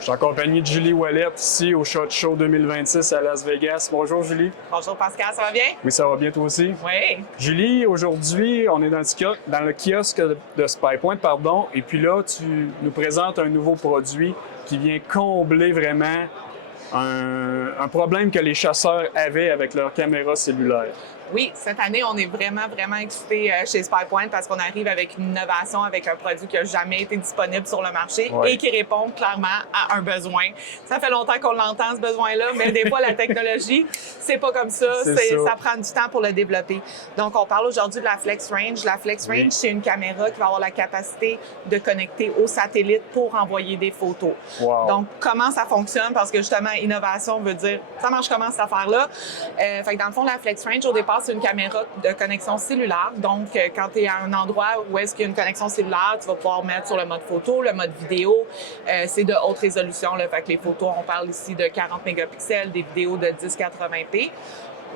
Je suis en compagnie de Julie Ouellette ici au SHOT Show 2026 à Las Vegas. Bonjour Julie. Bonjour Pascal, ça va bien? Oui, ça va bien toi aussi? Oui. Julie, aujourd'hui, on est dans le kiosque de SpyPoint, et puis là, tu nous présentes un nouveau produit qui vient combler vraiment un problème que les chasseurs avaient avec leur caméra cellulaire. Oui, cette année, on est vraiment excités chez SpyPoint parce qu'on arrive avec une innovation, avec un produit qui n'a jamais été disponible sur le marché et qui répond clairement à un besoin. Ça fait longtemps qu'on l'entend, ce besoin-là, mais des fois, la technologie, c'est pas comme ça. Ça prend du temps pour le développer. Donc, on parle aujourd'hui de la Flex Range. La Flex Range, c'est une caméra qui va avoir la capacité de connecter au satellite pour envoyer des photos. Wow. Donc, comment ça fonctionne? Parce que justement, innovation veut dire, ça marche comment cette affaire-là? Fait que dans le fond, la Flex Range, au départ, c'est une caméra de connexion cellulaire. Donc, quand tu es à un endroit où est-ce qu'il y a une connexion cellulaire, tu vas pouvoir mettre sur le mode photo, le mode vidéo. C'est de haute résolution. Là, fait que les photos, on parle ici de 40 mégapixels, des vidéos de 1080p.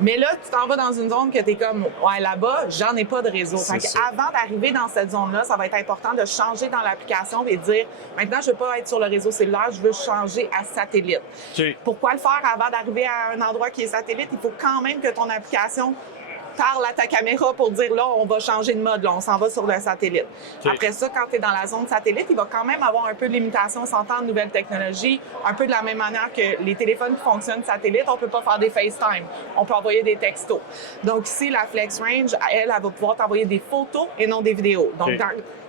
Mais là, tu t'en vas dans une zone que tu es comme, ouais, là-bas, j'en ai pas de réseau. Fait qu'avant d'arriver dans cette zone-là, ça va être important de changer dans l'application et de dire, maintenant, je veux pas être sur le réseau cellulaire, je veux changer à satellite. Pourquoi le faire avant d'arriver à un endroit qui est satellite? Il faut quand même que ton application parle à ta caméra pour dire, là, on va changer de mode, là, on s'en va sur le satellite. Après ça, quand tu es dans la zone satellite, il va quand même avoir un peu de limitation, on s'entend de nouvelles technologies, un peu de la même manière que les téléphones qui fonctionnent satellite, on peut pas faire des FaceTime, on peut envoyer des textos. Donc ici, la Flex Range, elle va pouvoir t'envoyer des photos et non des vidéos. Donc,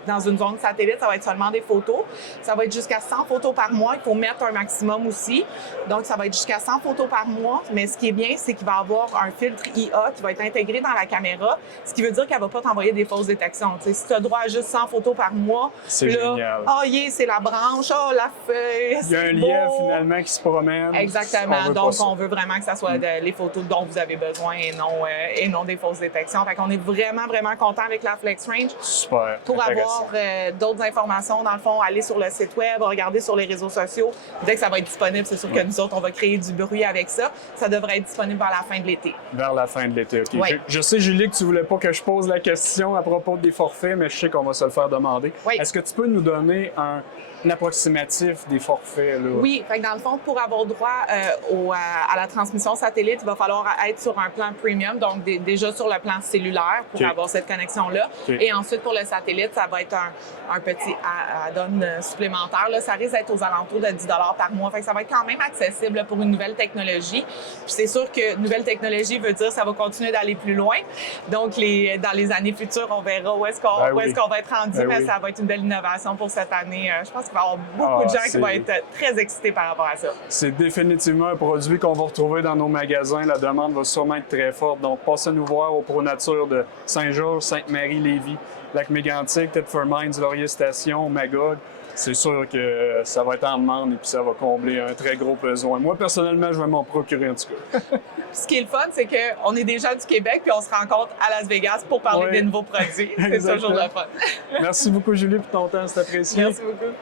dans une zone satellite, ça va être seulement des photos. Ça va être jusqu'à 100 photos par mois. Il faut mettre un maximum aussi. Donc, ça va être jusqu'à 100 photos par mois. Mais ce qui est bien, c'est qu'il va avoir un filtre IA qui va être intégré dans la caméra, ce qui veut dire qu'elle ne va pas t'envoyer des fausses détections. T'sais, si tu as droit à juste 100 photos par mois, c'est génial. C'est la branche, la feuille, il y a un lièvre finalement qui se promène. Exactement. Donc, on veut vraiment que ça soit les photos dont vous avez besoin et non des fausses détections. Fait qu'on est vraiment content avec la Flex Range. Super. Pour avoir d'autres informations, dans le fond, aller sur le site web, regarder sur les réseaux sociaux. Dès que ça va être disponible, c'est sûr que nous autres, on va créer du bruit avec ça. Ça devrait être disponible vers la fin de l'été. Vers la fin de l'été, OK. Oui. Je sais, Julie, que tu voulais pas que je pose la question à propos des forfaits, mais je sais qu'on va se le faire demander. Oui. Est-ce que tu peux nous donner un approximatif des forfaits? Là? Oui, fait que dans le fond, pour avoir droit à la transmission satellite, il va falloir être sur un plan premium, donc déjà sur le plan cellulaire pour avoir cette connexion-là. Et ensuite, pour le satellite, ça va être un petit add-on supplémentaire. Là, ça risque d'être aux alentours de 10 $ par mois. Fait que ça va être quand même accessible pour une nouvelle technologie. Puis c'est sûr que nouvelle technologie veut dire que ça va continuer d'aller plus loin. Donc, dans les années futures, on verra où est-ce qu'on va être rendu, mais ça va être une belle innovation pour cette année. Je pense qu'il va y avoir beaucoup de gens qui vont être très excités par rapport à ça. C'est définitivement un produit qu'on va retrouver dans nos magasins. La demande va sûrement être très forte. Donc, passez nous voir au ProNature de Saint-Georges, Sainte-Marie, Lévis, Lac-Mégantic, Thetford Mines, Laurier-Station, Magog. C'est sûr que ça va être en demande et puis ça va combler un très gros besoin. Moi, personnellement, je vais m'en procurer en tout cas. Ce qui est le fun, c'est qu'on est des gens du Québec puis on se rencontre à Las Vegas pour parler des nouveaux produits. C'est toujours le fun. Merci beaucoup, Julie, pour ton temps. C'est apprécié. Merci beaucoup.